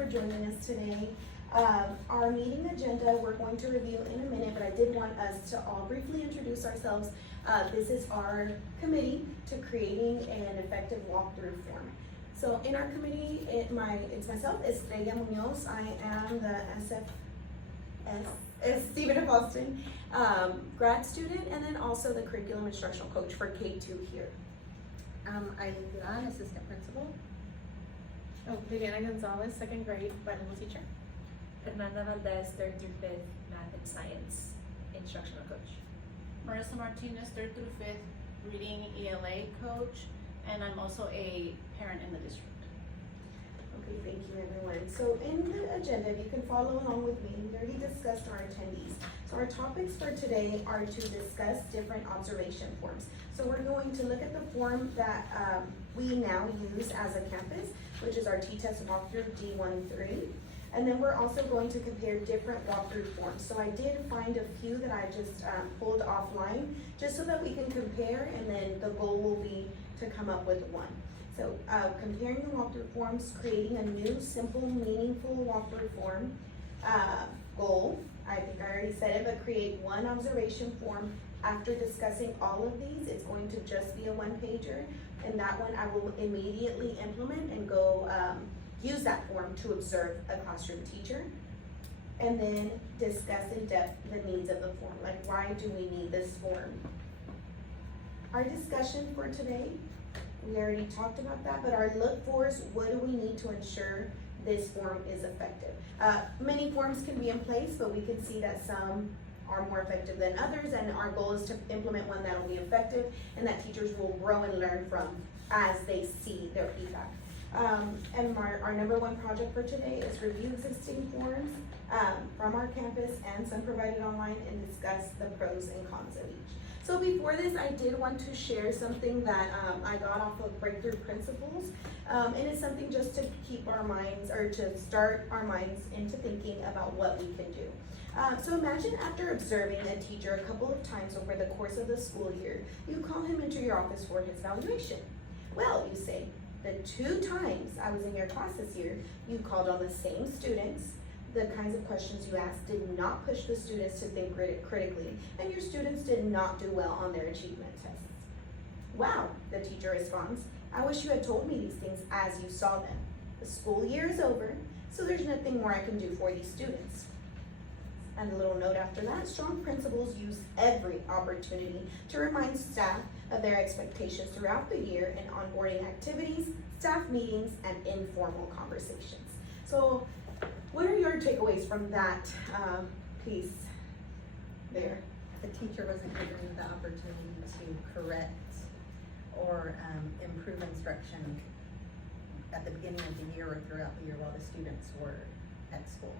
for joining us today. Our meeting agenda we're going to review in a minute, but I did want us to all briefly introduce ourselves. This is our committee to creating an effective walkthrough form. So in our committee, it's myself, Estrella Munoz. I am the SFS, Stephen F. Austin grad student, and then also the curriculum instructional coach for K2 here. Aileen Duran, assistant principal. Oh, Viviana Gonzalez, second grade bilingual teacher. Fernanda Valdez, 3rd through 5th math and science instructional coach. Marissa Martinez, 3rd through 5th reading ELA coach, and I'm also a parent in the district. Okay, thank you everyone. So in the agenda, if you can follow along with me, we already discussed our attendees. So our topics for today are to discuss different observation forms. So we're going to look at the form that we now use as a campus, which is our T-Test Walkthrough D13. And then we're also going to compare different walkthrough forms. So I did find a few that I just pulled offline, just so that we can compare, and then the goal will be to come up with one. So comparing the walkthrough forms, creating a new, simple, meaningful walkthrough form. Goal, I think I already said it, but create one observation form. After discussing all of these, it's going to just be a one-pager, and that one I will immediately implement and go use that form to observe a classroom teacher, and then discuss in depth the needs of the form, like why do we need this form. Our discussion for today, we already talked about that, but our look fors, what do we need to ensure this form is effective? Many forms can be in place, but we can see that some are more effective than others, and our goal is to implement one that will be effective and that teachers will grow and learn from as they see their feedback. And our number one project for today is review existing forms from our campus and some provided online, and discuss the pros and cons of each. So before this, I did want to share something that I got off of Breakthrough Principles, and it's something just to keep our minds, or to start our minds into thinking about what we can do. So imagine after observing a teacher a couple of times over the course of the school year, you call him into your office for his evaluation. Well, you say, the 2 times I was in your class this year, you called on the same students. The kinds of questions you asked did not push the students to think critically, and your students did not do well on their achievement tests. Wow, the teacher responds, I wish you had told me these things as you saw them. The school year is over, so there's nothing more I can do for these students. And a little note after that, strong principals use every opportunity to remind staff of their expectations throughout the year in onboarding activities, staff meetings, and informal conversations. So what are your takeaways from that piece there? The teacher wasn't given the opportunity to correct or improve instruction at the beginning of the year or throughout the year while the students were at school.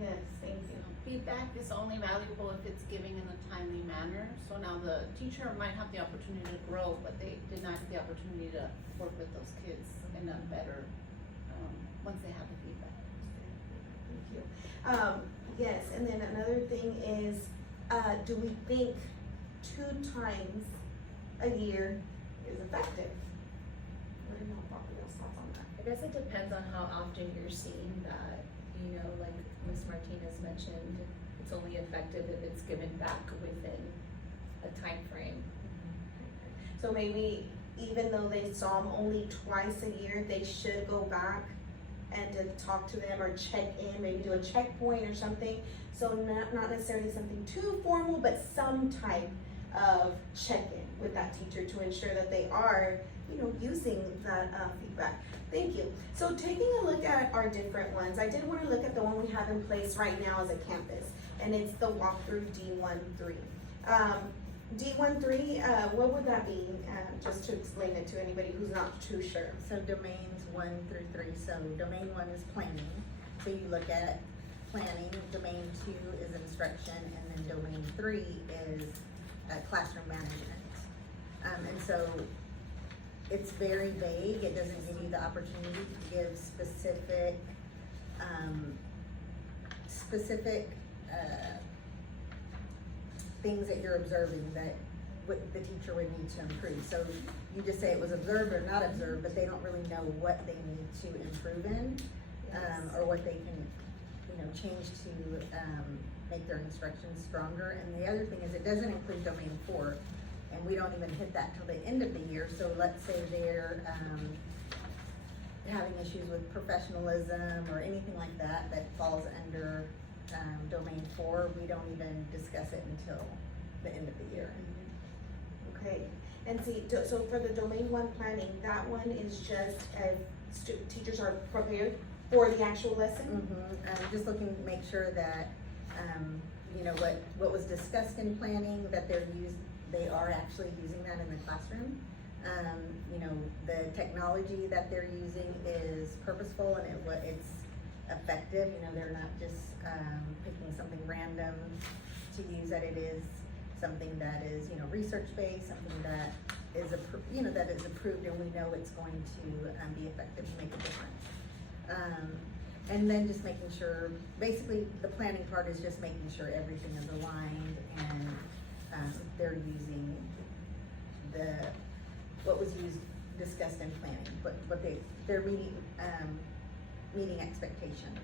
Yes, thank you. Feedback is only valuable if it's given in a timely manner. So now the teacher might have the opportunity to grow, but they did not have the opportunity to work with those kids in a better, once they have the feedback. Thank you. Yes, and then another thing is, do we think 2 times a year is effective? What are y'all's thoughts on that? I guess it depends on how often you're seeing that. You know, like Ms. Martinez mentioned, it's only effective if it's given back within a time frame. So maybe even though they saw them only twice a year, they should go back and to talk to them or check in, maybe do a checkpoint or something. So not necessarily something too formal, but some type of check-in with that teacher to ensure that they are, using that feedback. Thank you. So taking a look at our different ones, I did want to look at the one we have in place right now as a campus, and it's the walkthrough D13. D13, what would that be? Just to explain it to anybody who's not too sure. So domains 1 through 3. So domain 1 is planning. So you look at planning. Domain 2 is instruction, and then domain 3 is classroom management. And so it's very vague. It doesn't give you the opportunity to give specific things that you're observing that the teacher would need to improve. So you just say it was observed or not observed, but they don't really know what they need to improve in. or what they can, change to, make their instructions stronger. And the other thing is, it doesn't include domain 4, and we don't even hit that till the end of the year. So let's say they're, having issues with professionalism or anything like that, that falls under, domain 4, we don't even discuss it until the end of the year. Okay, and see, so for the domain 1 planning, that one is just as teachers are prepared for the actual lesson? Just looking to make sure that, what was discussed in planning, that they are actually using that in the classroom. The technology that they're using is purposeful and it's effective, they're not just, picking something random to use, that it is something that is, research-based, something that is that is approved, and we know it's going to, be effective to make a difference. And then just making sure, basically, the planning part is just making sure everything is aligned and, they're using what was discussed in planning, but they're meeting expectations.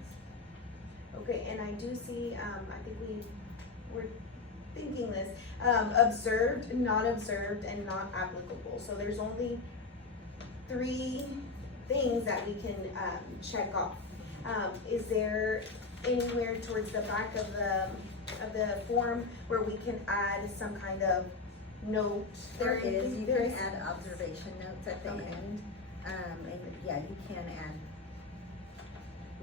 Okay, and I do see, I think we were thinking this, observed, not observed, and not applicable. So there's only 3 things that we can, check off. Is there anywhere towards the back of the form where we can add some kind of note? There or is, anything? you There can is? add observation notes at the Okay. end, and yeah, you can add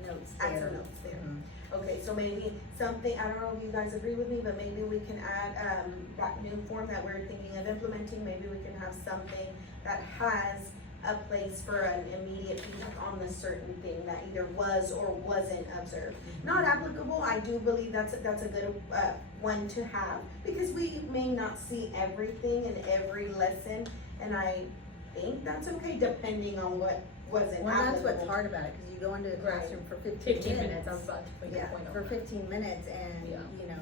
notes there. Add some notes there. Mhm. Okay, so maybe something, I don't know if you guys agree with me, but maybe we can add, that new form that we're thinking of implementing, maybe we can have something that has a place for an immediate feedback on the certain thing that either was or wasn't observed. Not applicable, I do believe that's a good, one to have, because we may not see everything in every lesson, and I think that's okay, depending on what wasn't Well, that's applicable. what's hard about it, cause you go into a Right. classroom for 15 minutes. 15 minutes, I was about to make a Yeah, point on for that. 15 minutes, and, Yeah.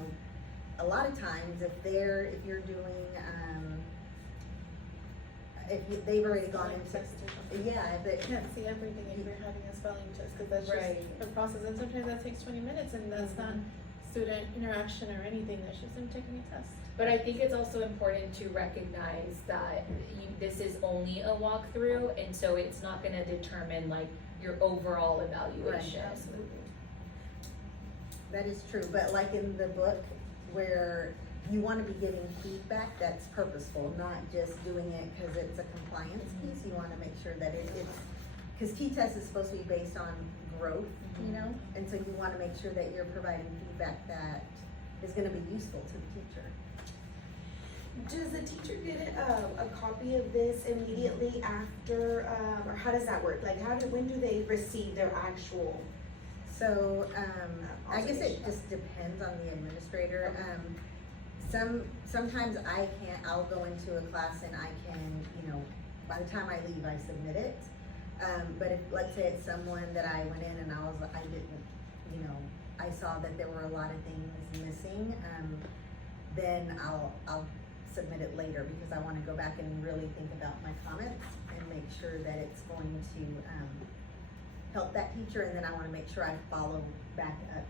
a lot of times, if you're doing, they've already gone Spelling into, test or something. yeah, You can't see everything if you're having a spelling test, cause that's Right. just a process, and sometimes that takes 20 minutes, and that's not student interaction or anything, that's just them taking a test. But I think it's also important to recognize that this is only a walkthrough, and so it's not gonna determine like your overall evaluation. Absolutely. that is true, but like in the book, where you wanna be giving feedback that's purposeful, not just doing it cause it's a compliance piece, you wanna make sure that it's, cause T-test is supposed to be based on growth, and so you wanna make sure that you're providing feedback that is gonna be useful to the teacher. Does the teacher get a copy of this immediately after, or how does that work? Like, when do they receive their actual? So, I guess it Observation. just depends on the administrator. Sometimes I'll go into a class and I can, by the time I leave, I submit it. But if, let's say it's someone that I went in and I didn't, I saw that there were a lot of things missing, then I'll submit it later, because I wanna go back and really think about my comments and make sure that it's going to, help that teacher, and then I wanna make sure I follow back up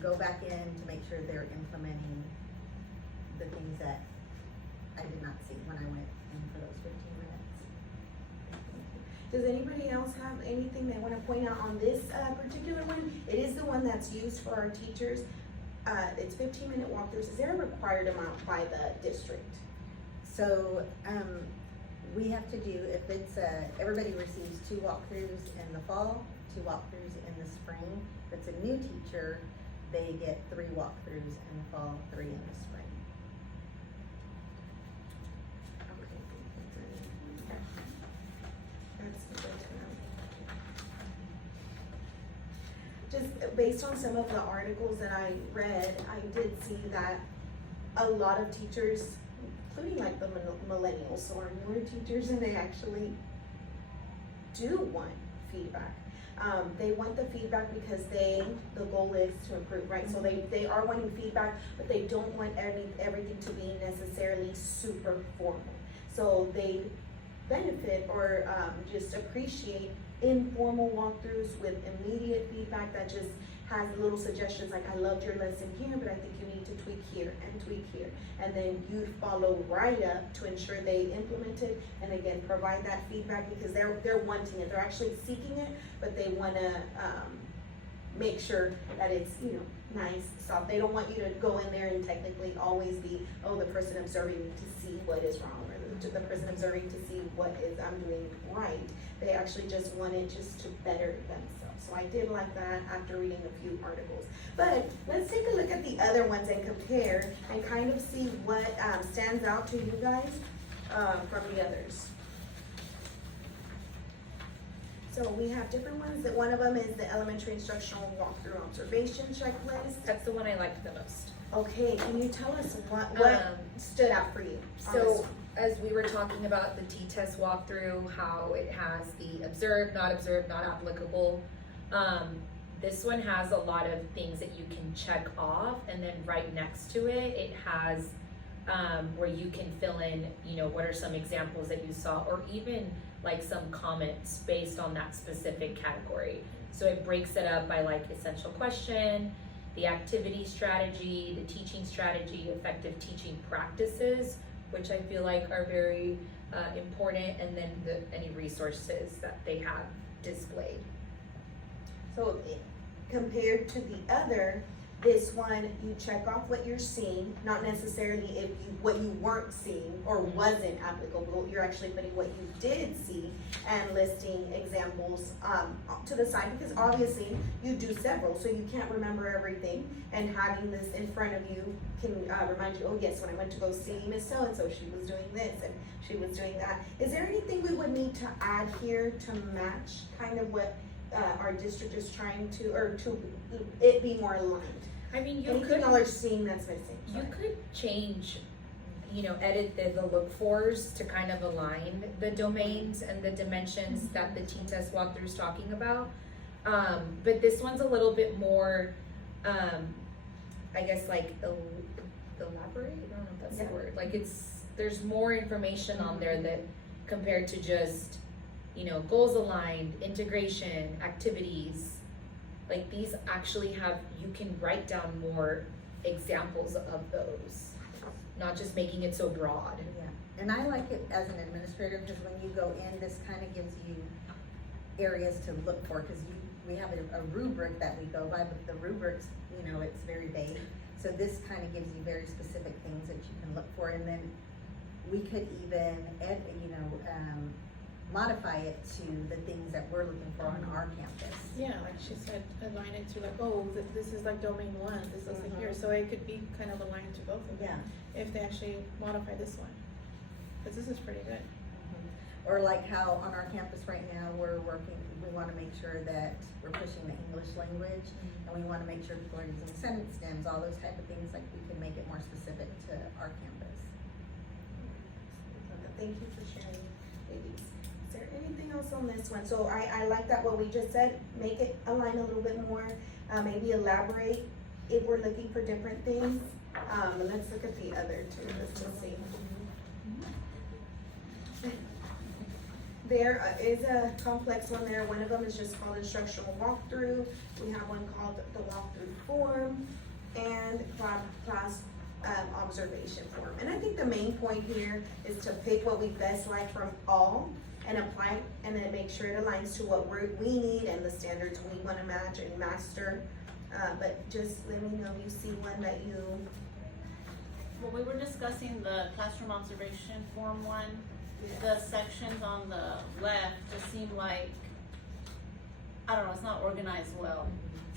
go back in to make sure they're implementing the things that I did not see when I went in for those 15 minutes. Does anybody else have anything they wanna point out on this, particular one? It is the one that's used for our teachers. It's 15-minute walkthroughs. Is there a required amount by the district? So, we have to do, if it's, everybody receives 2 walkthroughs in the fall, 2 walkthroughs in the spring. If it's a new teacher, they get 3 walkthroughs in the fall, 3 in the spring. Okay. That's good to know. Just based on some of the articles that I read, I did see that a lot of teachers, including like the millennials, so our newer teachers, and they actually do want feedback. They want the feedback because the goal is to improve, right? So they are wanting feedback, but they don't want everything to be necessarily super formal. So they benefit or just appreciate informal walkthroughs with immediate feedback that just has little suggestions like, I loved your lesson here, but I think you need to tweak here and tweak here. And then you follow right up to ensure they implement it, and again, provide that feedback because they're wanting it. They're actually seeking it, but they wanna, make sure that it's, you know, nice, soft. They don't want you to go in there and technically always be, oh, the person observing to see what is wrong, or the person observing to see what is I'm doing right. They actually just want it just to better themselves. So I did like that after reading a few articles. But let's take a look at the other ones and compare and kind of see what stands out to you guys from the others. So we have different ones. That one of them is the elementary instructional walkthrough observation checklist. That's the one I liked the most. Okay, can you tell us what stood out for you on this So, one? as we were talking about the T-test walkthrough, how it has the observed, not applicable. This one has a lot of things that you can check off, and then right next to it, it has where you can fill in, you know, what are some examples that you saw, or even like some comments based on that specific category. So it breaks it up by like essential question, the activity strategy, the teaching strategy, effective teaching practices, which I feel like are very important, and then any resources that they have displayed. So compared to the other, this one, you check off what you're seeing, not necessarily what you weren't seeing or wasn't applicable. You're actually putting what you did see and listing examples to the side, because obviously you do several, so you can't remember everything. And having this in front of you can remind you, oh yes, when I went to go see Miss So-and-so, she was doing this and she was doing that. Is there anything we would need to add here to match kind of what our district is trying to, or to it be more aligned? I mean, you Anything could y'all are seeing that's missing? You could change, you know, edit the look fors to kind of align the domains and the dimensions that the T-test walkthrough is talking about. But this one's a little bit more, I guess, like elaborate. I don't know if that's the word. Like there's more information on there that compared to just, you know, goals aligned, integration, activities. Like these actually have, you can write down more examples of those, not just making it so broad. Yeah, and I like it as an administrator, because when you go in, this kind of gives you areas to look for, because we have a rubric that we go by, but the rubrics, you know, it's very vague. So this kind of gives you very specific things that you can look for, and then we could even modify it to the things that we're looking for on our campus. Yeah, like she said, align it to like, oh, this is like domain one, this is like here, so it could be kind of aligned to both of them. Yeah. If they actually modify this one, because this is pretty good. Or like how on our campus right now, we want to make sure that we're pushing the English language, and we want to make sure people are using sentence stems, all those type of things, like we can make it more specific to our campus. Thank you for sharing, ladies. Is there anything else on this one? So I like that what we just said, make it align a little bit more, maybe elaborate if we're looking for different things. Let's look at the other two, let's see. There is a complex one there. One of them is just called instructional walkthrough. We have one called the walkthrough form and class observation form. And I think the main point here is to pick what we best like from all and apply it, and then make sure it aligns to what we need and the standards we want to match and master. But just let me know if you see one that you. Well, we were discussing the classroom observation form one. The sections on the left just seem like, I don't know, it's not organized well.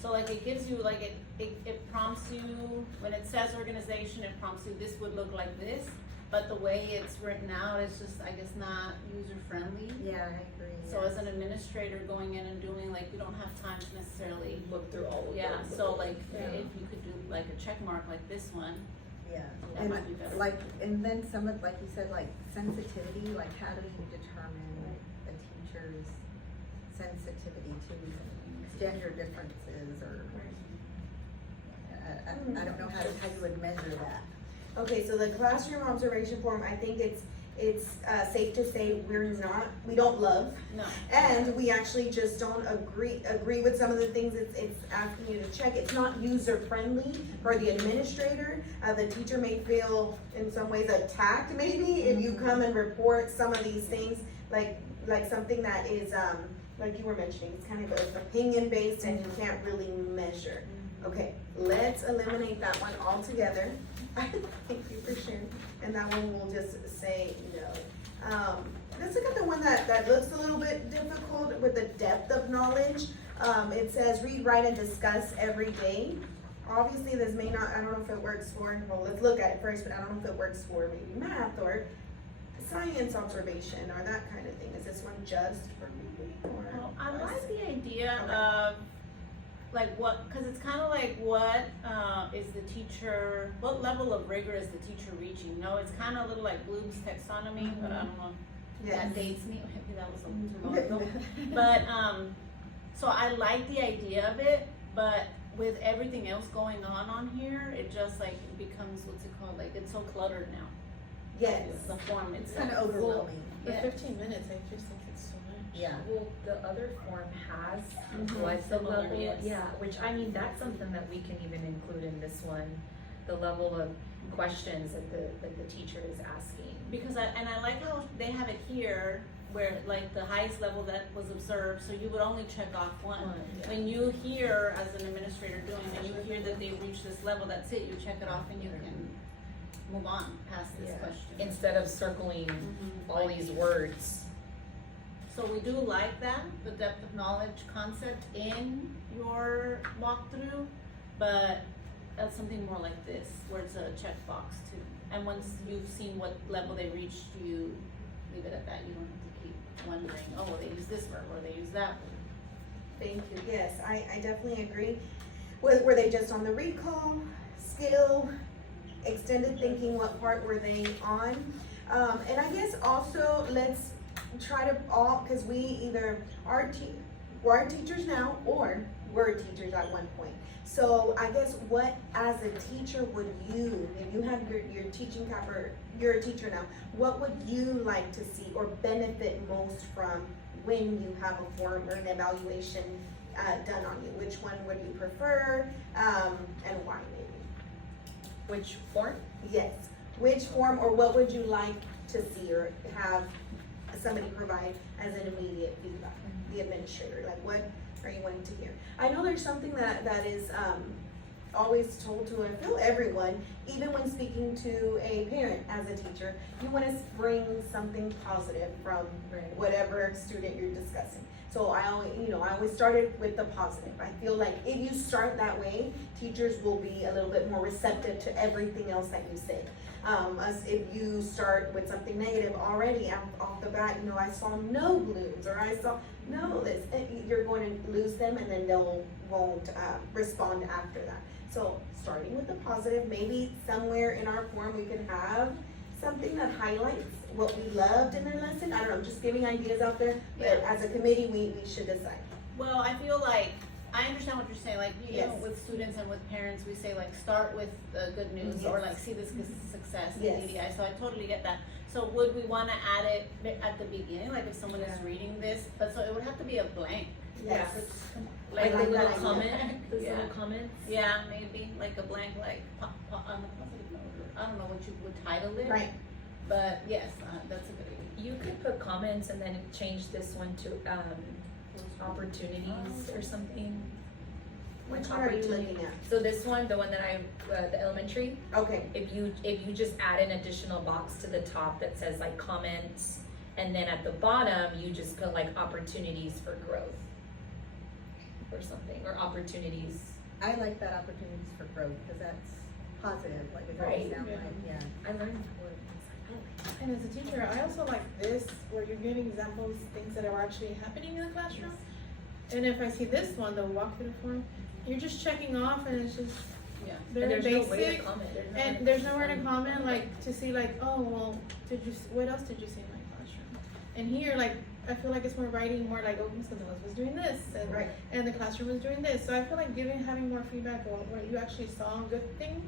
So like it gives you, like it prompts you, when it says organization, it prompts you, this would look like this. But the way it's written out is just, I guess, not user friendly. Yeah, I agree. So as an administrator going in and doing, like, you don't have time to necessarily Look through all of them. yeah, so like, Yeah. if you could do like a check mark like this one, Yeah, that and might be better. like, and then some of, like you said, like sensitivity, like how do you determine a teacher's sensitivity to gender differences, or I don't know how you would measure that. Okay, so the classroom observation form, I think it's, safe to say we don't love. No. And we actually just don't agree with some of the things it's asking you to check. It's not user friendly for the administrator. The teacher may feel in some ways attacked maybe if you come and report some of these things, like something that is, like you were mentioning, it's kind of opinion based and you can't really measure. Okay, let's eliminate that one altogether. Thank you for sharing. And that one we'll just say no. Let's look at the one that looks a little bit difficult with the depth of knowledge. It says read, write, and discuss every day. Obviously, this may not, I don't know if it works for, well, let's look at it first, but I don't know if it works for maybe math or science observation or that kind of thing. Is this one just for reading or? Well, I like the idea of, like cause it's kinda like what is the teacher, what level of rigor is the teacher reaching? You know, it's kinda a little like Bloom's taxonomy, but I don't know. Yes. That dates me, maybe that was a little too long ago. But, so I like the idea of it, but with everything else going on here, it just like becomes, what's it called, like it's so cluttered now. Yes. The form, it's It's kind of overwhelming. For Yeah. 15 minutes, I just think it's so much. Yeah. Well, the other form has Mhm. what's the Similar, level, yes. yeah, which I mean, that's something that we can even include in this one, the level of questions that the teacher is asking. Because I like how they have it here, where like the highest level that was observed, so you would only check off one. Yeah. When you hear, as an administrator doing it, you hear that they reached this level, that's it, you check it off and you can move on past this Yeah. question. Instead of circling Mhm. all these words. So we do like that, the depth of knowledge concept in your walkthrough, but that's something more like this, where it's a checkbox too. And once you've seen what level they reached, you leave it at that, you don't have to keep wondering, oh, well, they use this verb, or they use that verb. Thank you. Yes, I definitely agree. Were they just on the recall, skill, extended thinking, what part were they on? And I guess also let's try to cause we either we're teachers now or were teachers at one point. So I guess what as a teacher would you, if you have your teaching cap or you're a teacher now, what would you like to see or benefit most from when you have a form or an evaluation done on you? Which one would you prefer, and why maybe? Which form? Yes, which form or what would you like to see or have somebody provide as an immediate feedback, the administrator, like what are you wanting to hear? I know there's something that is always told to, I feel everyone, even when speaking to a parent as a teacher, you wanna bring something positive from Right. whatever student you're discussing. So I always started with the positive. I feel like if you start that way, teachers will be a little bit more receptive to everything else that you say. As if you start with something negative already off the bat, I saw no blooms or I saw no this, you're going to lose them and then won't respond after that. So starting with the positive, maybe somewhere in our form we could have something that highlights what we loved in their lesson. I don't know, I'm just giving ideas out there, but Yeah. as a committee, we should decide. Well, I feel like, I understand what you're saying, like, you know, Yes. with students and with parents, we say like, start with good news, or Yes. like, see this as a success in Yes. DDI, so I totally get that. So would we wanna add it at the beginning, like if someone is Yeah. reading this, but so it would have to be a blank. Yes. Like the like little that idea. comment, those Yeah. little comments? Yeah, maybe, like a blank, like, on the positive note, or I don't know what you would title it. Right. But yes, that's a good idea. You could put comments and then change this one to, opportunities or something. Which Like one are you opportunity. looking at? So this one, the one that the elementary, Okay, if you just add an additional box to the top that says like comments, and then at the bottom, you just put like opportunities for growth. Or something, or opportunities. I like that opportunities for growth, cause that's positive, like it Right. doesn't sound Yeah. like, yeah. I learned that word. I was like, And as a teacher, I also like this, where you're giving examples, things that are actually happening in the classroom. And if I see this one, the walkthrough form, you're just checking off and it's just Yeah. And very there's no way basic. to comment. And there's nowhere to comment, like, to see like, oh, well, what else did you see in my classroom? And here, like, I feel like it's more writing, more like, oh, Ms. Gonzalez was doing this, and, right. and the classroom was doing this. So I feel like having more feedback on where you actually saw good things,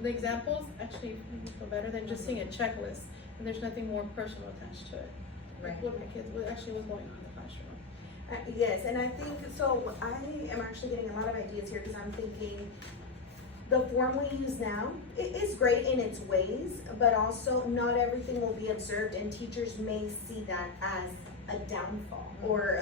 the examples actually make you feel better than just seeing a checklist. and there's nothing more personal attached to it. Right. Like what my kids, what actually was going on in the classroom. Yes, and I think, so I am actually getting a lot of ideas here, because I'm thinking, the form we use now, it is great in its ways, but also not everything will be observed, and teachers may see that as a downfall, or,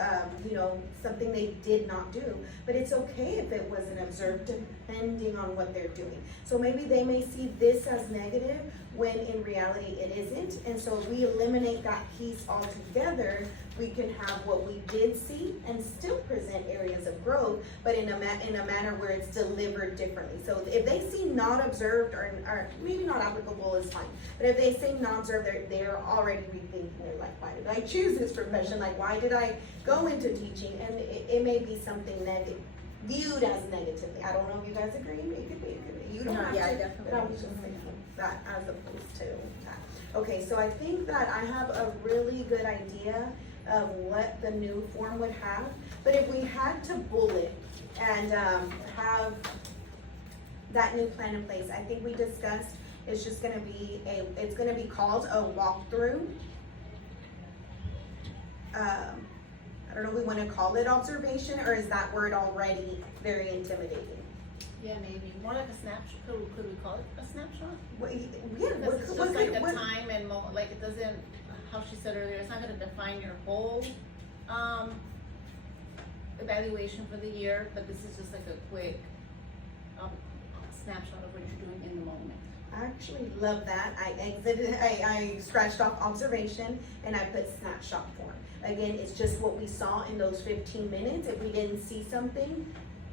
something they did not do. But it's okay if it wasn't observed, depending on what they're doing. So maybe they may see this as negative, when in reality it isn't. And so if we eliminate that piece altogether, we can have what we did see and still present areas of growth, but in a manner where it's delivered differently. So if they see not observed, or maybe not applicable is fine, but if they say not observed, they're already rethinking their life. Why did I choose this profession? Like, why did I go into teaching? And it may be something viewed as negatively. I don't know if you guys agree. It could be. You don't No, have yeah, to. definitely. But I was just thinking that as opposed to that. Okay, so I think that I have a really good idea of what the new form would have. But if we had to bullet and have that new plan in place, I think we discussed it's just gonna be it's gonna be called a walkthrough. I don't know if we wanna call it observation, or is that word already very intimidating? Yeah, maybe, more like a snapshot, could we call it a snapshot? What, yeah, Because it's just like a time and like it doesn't, how she said earlier, it's not gonna define your whole, evaluation for the year, but this is just like a quick, snapshot of what you're doing in the moment. I actually love that. I scratched off observation and I put snapshot form. Again, it's just what we saw in those 15 minutes. If we didn't see something,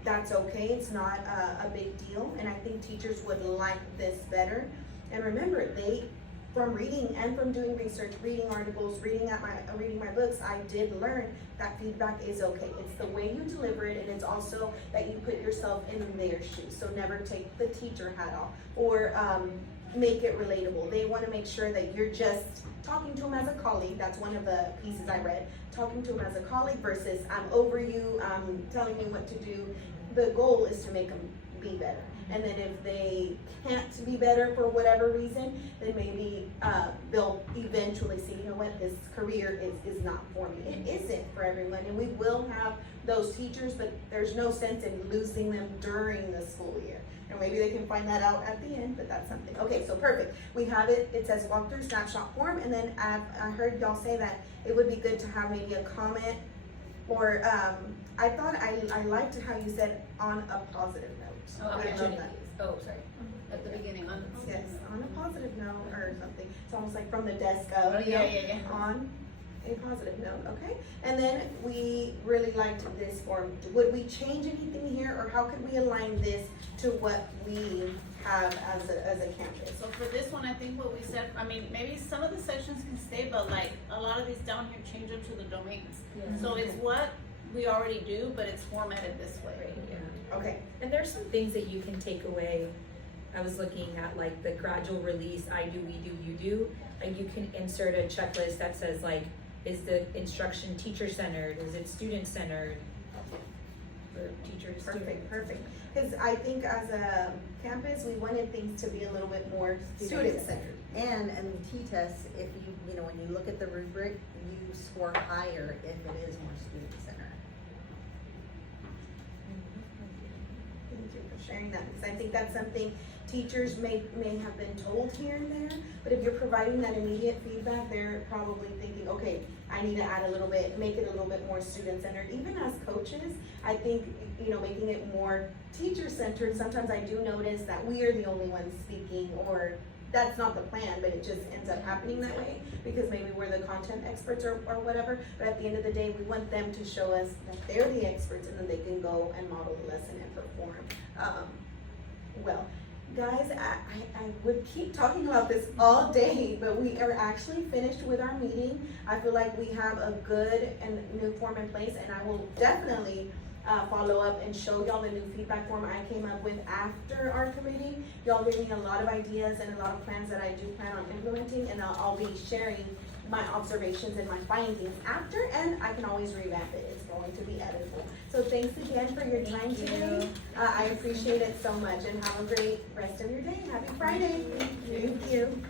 that's okay. It's not a big deal. And I think teachers would like this better. And remember, from reading and from doing research, reading articles, reading my books, I did learn that feedback is okay. It's the way you deliver it, and it's also that you put yourself in their shoes. So never take the teacher hat off, or make it relatable. They want to make sure that you're just talking to them as a colleague. That's one of the pieces I read. Talking to them as a colleague versus I'm over you, I'm telling you what to do. The goal is to make them be better. And then if they can't be better for whatever reason, then maybe they'll eventually see, you know what, this career is not for me. It isn't for everyone, and we will have those teachers, but there's no sense in losing them during the school year. And maybe they can find that out at the end, but that's something. Okay, so perfect. We have it. It says walkthrough snapshot form, and then I heard y'all say that it would be good to have maybe a comment, or I thought I liked how you said on a positive note. Oh, I okay. love that. Oh, sorry. At the beginning, on. Yes, on a positive note or something. It's almost like from the desk Oh, up, yeah. on a positive note, okay? And then we really liked this form. Would we change anything here, or how could we align this to what we have as a campus? So for this one, I think what we said, I mean, maybe some of the sections can stay, but like a lot of these down here change them to the domains. So it's what we already do, but it's formatted this way. Right, yeah. Okay, And there's some things that you can take away. I was looking at like the gradual release, I do, we do, you do. And you can insert a checklist that says like, is the instruction teacher-centered? Is it student-centered? Or teacher-student? perfect. Because I think as a campus, we wanted things to be a little bit more student-centered. And T-tests, if you know, when you look at the rubric, you score higher if it is more student-centered. Thank you for sharing that, because I think that's something teachers may have been told here and there, but if you're providing that immediate feedback, they're probably thinking, okay, I need to add a little bit, make it a little bit more student-centered. Even as coaches, I think, making it more teacher-centered, sometimes I do notice that we are the only ones speaking, or that's not the plan, but it just ends up happening that way, because maybe we're the content experts or whatever, but at the end of the day, we want them to show us that they're the experts, and then they can go and model the lesson and perform well. Guys, I would keep talking about this all day, but we are actually finished with our meeting. I feel like we have a good and new form in place, and I will definitely follow up and show y'all the new feedback form I came up with after our committee. Y'all gave me a lot of ideas and a lot of plans that I do plan on implementing, and I'll be sharing my observations and my findings after, and I can always revamp it. It's going to be editable. So thanks again for your time today. I appreciate it so much, and have a great rest of your day. Happy Friday. Thank you.